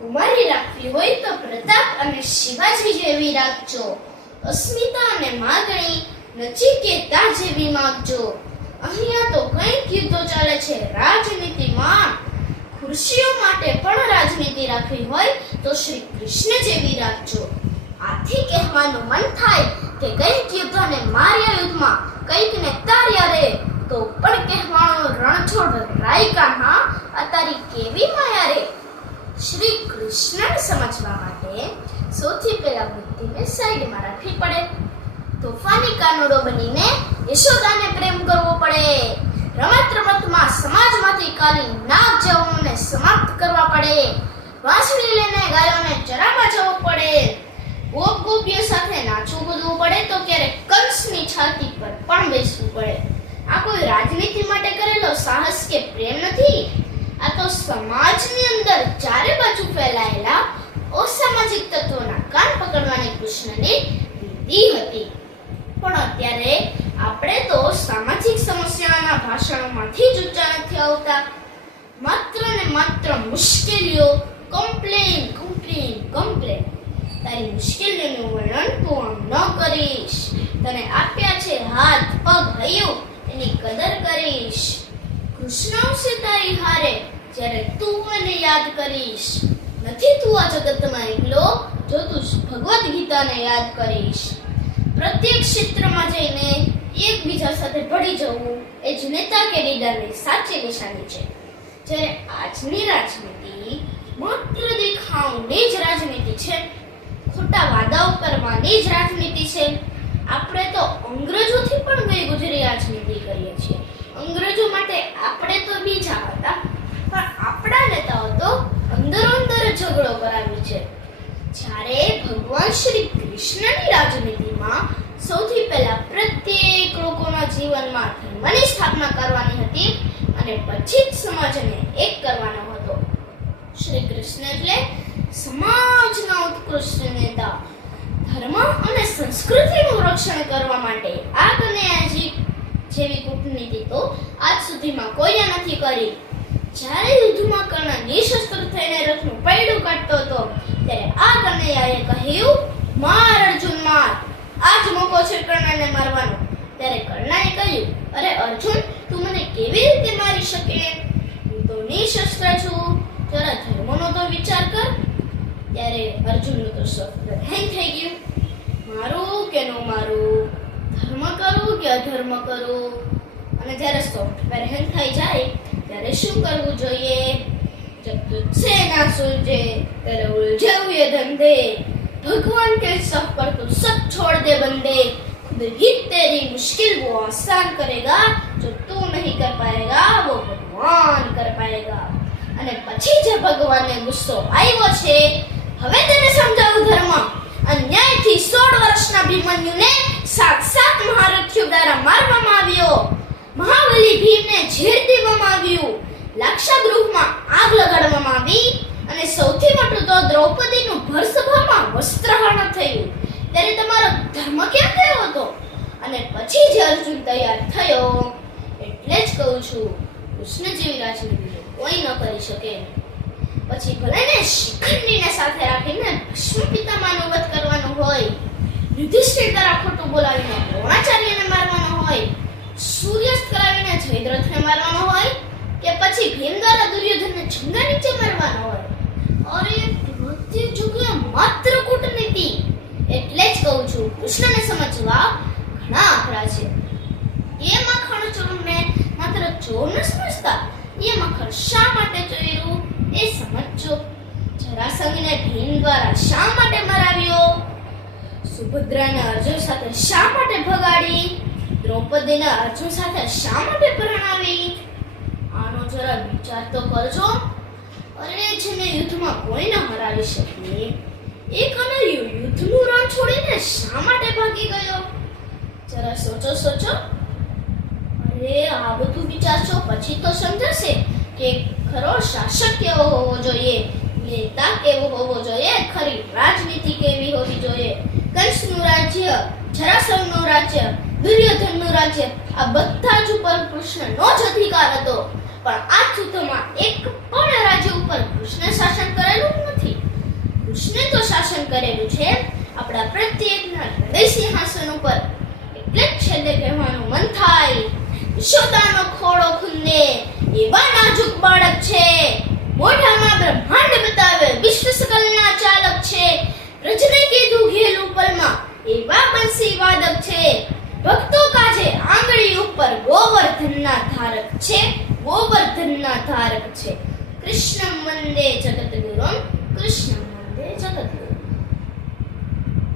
કુમારી રાખવી હોય તો પ્રતાપ અને શિવાજી જેવી રાખજો. અસ્મિતા અને માગણી નચિકેતા જેવી માગજો. અહીંયા તો કંઈક યુદ્ધો ચાલે છે, રાજનીતિમાં. ખુરશીઓ માટે પણ રાજનીતિ રાખવી હોય તો શ્રી કૃષ્ણ જેવી રાખજો. આથી કહેવાનું મન થાય કે કંઈક યુદ્ધને માર્યા યુદ્ધમાં કંઈકને તાર્યા રે, તો પણ કહેવાનું રણછોડ રાયકાના, આ તારી કેવી માયા રે? કૃષ્ણને સમજવા માટે સૌથી પહેલા બુદ્ધિને સાઈડમાં રાખવી પડે. તોફાની કાનુડો બનીને યશોદાને પ્રેમ કરવો પડે. રમત રમતમાં સમાજમાંથી કાલી નાગ જવોને સમાપ્ત કરવા પડે. વાંસળી લઈને ગાયોને ચરાવા જવું પડે. ગોપ ગોપીઓ સાથે નાચવું કૂદવું પડે તો ક્યારેક કંસની છાતી પર પણ બેસવું પડે. આ કોઈ રાજનીતિ માટે કરેલો સાહસ કે પ્રેમ નથી? આ તો સમાજની અંદર ચારે બાજુ ફેલાયેલા અસામાજિક તત્વોના કાન પકડવાની કૃષ્ણની રીતિ હતી. પણ અત્યારે આપણે તો સામાજિક સમસ્યાઓના ભાષણોમાંથી જ ઊંચા નથી આવતા. માત્ર ને માત્ર મુશ્કેલીઓ કમ્પ્લેન કમ્પ્લેન કમ્પ્લેન તારી મુશ્કેલીઓનું વર્ણન તું આમ ન કરીશ. તને આપ્યા છે હાથ, પગ, હૈયું, એની કદર કરીશ. કૃષ્ણ આવશે તારી હારે જ્યારે તું મને યાદ કરીશ. નથી તું આ જગતમાં એકલો? જો તું ભગવદ્ ગીતાને યાદ કરીશ. પ્રત્યેક ક્ષેત્રમાં જઈને એકબીજા સાથે ભળી જવું એ જ નેતા કે લીડરની સાચી નિશાની છે. જ્યારે આજની રાજનીતિ માત્ર દેખાવની જ રાજનીતિ છે. ખોટા વાદાઓ કરવાની જ રાજનીતિ છે. આપણે તો અંગ્રેજોથી પણ ગઈ ગુજરી રાજનીતિ કરીએ છીએ. અંગ્રેજો બીજા હતા પણ આપણા નેતાઓ તો અંદરો અંદર ઝઘડો કરાવે છે. જ્યારે ભગવાન શ્રી કૃષ્ણની રાજનીતિમાં સૌથી પહેલા પ્રત્યેક લોકોના જીવનમાં ધર્મની સ્થાપના કરવાની હતી અને પછી જ સમાજને એક કરવાનો હતો. શ્રી કૃષ્ણ એટલે સમાજના ઉત્કૃષ્ટ નેતા. ધર્મ અને સંસ્કૃતિનું રક્ષણ કરવા માટે આ કન્યાજી જેવી કૂટનીતિ તો આજ સુધીમાં કોઈએ નથી કરી. જ્યારે યુદ્ધમાં કર્ણ નિશસ્ત્ર થઈને રથનું પૈડું કાઢતો હતો, ત્યારે આ કનૈયાએ કહ્યું, માર અર્જુન, માર. આજ મોકો છે કર્ણને મારવાનો. ત્યારે કર્ણાએ કહ્યું, અરે અર્જુન, તું મને કેવી રીતે મારી શકે? હું તો નિશસ્ત્ર છું. જરા ધર્મનો તો વિચાર કર. ત્યારે અર્જુનનું તો શસ્ત્ર હેંગ થઈ ગયું. મારું કે ન મારું? ધર્મ કરવું કે અધર્મ કરવું અને જ્યારે સોફ્ટવેર હેંગ થઈ જાય, ત્યારે શું કરવું જોઈએ? જગત છે ના સુલજે, ત્યારે ઉલઝવું એ ધંધે. ભગવાન કે सब पर तू सब છોડ દે બંદે. खुद ही तेरी मुश्किल वो आसान करेगा जो तू नहीं कर पाएगा वो ભગવાન કર पाएगा અને પછી જે ભગવાનને ગુસ્સો આવ્યો છે, હવે તેને સમજાવું ધર્મ. તમારો ધર્મ ક્યાં ગયો હતો? અને પછી જે અર્જુન તૈયાર થયો, એટલે જ કહું છું કૃષ્ણ જેવી રાજનીતિ કોઈ ન કરી શકે. પછી ભલે ને શિખંડીને સાથે રાખીને ભીષ્મ પિતામહનો વધ કરવાનો હોય, યુધિષ્ઠિર દ્વારા ખોટું બોલાવીને દ્રોણાચાર્યને મારવાનો હોય, સૂર્યસ્ત કરાવીને જયદ્રથને મારવાનો હોય, કે પછી ભીમ દ્વારા દુર્યોધનને જંગા નીચે મારવાનો હોય, અરે પ્રત્યેક જગ્યાએ માત્ર કૂટનીતિ એટલે જ કહું છું કૃષ્ણને સમજવા ઘણા આકરા છે. એ મખણ ચોરને માત્ર ચોર ન સમજતા, એ મખણ શા માટે ચોર્યું એ સમજો જરાસંઘને ભીમ દ્વારા શા માટે મરાવ્યો? સુભદ્રાને અર્જુન સાથે શા માટે ભગાડી? દ્રૌપદીને અર્જુન સાથે શા માટે પરણાવી? આનો જરા વિચાર તો કરજો. અરે જેને યુદ્ધમાં કોઈ ન હરાવી શકે, એ અને છોડીને શા માટે ભાગી ગયો? જરા સોચો સોચો. અરે, આ બધું વિચારશો પછી તો સમજાશે કે ખરો શાસક કેવો હોવો જોઈએ, નેતા કેવો હોવો જોઈએ, ખરી રાજનીતિ કેવી હોવી જોઈએ? કંસનું રાજ્ય, જરાસંઘનું રાજ્ય, દુર્યોધનનું રાજ્ય, આ બધા જ ઉપર કૃષ્ણનો જ અધિકાર હતો. પણ આ યુદ્ધમાં એક પણ રાજ્ય ઉપર કૃષ્ણ શાસન કરેલું નથી. યશોદાનો ખોળો ખુંદે એવા નાજુક બાળક છે. મોઢામાં બ્રહ્માંડ બતાવે વિશ્વ સકલના ચાલક છે. રજને કીધું ઘેલું પલમાં એવા બંસી વાદક છે. ભક્તો કાજે આંગળી ઉપર ગોવર્ધનના ધારક છે. ગોવર્ધનના ધારક છે. કૃષ્ણ મંદે જગતગુરુમ, કૃષ્ણ મંદે જગતગુરુ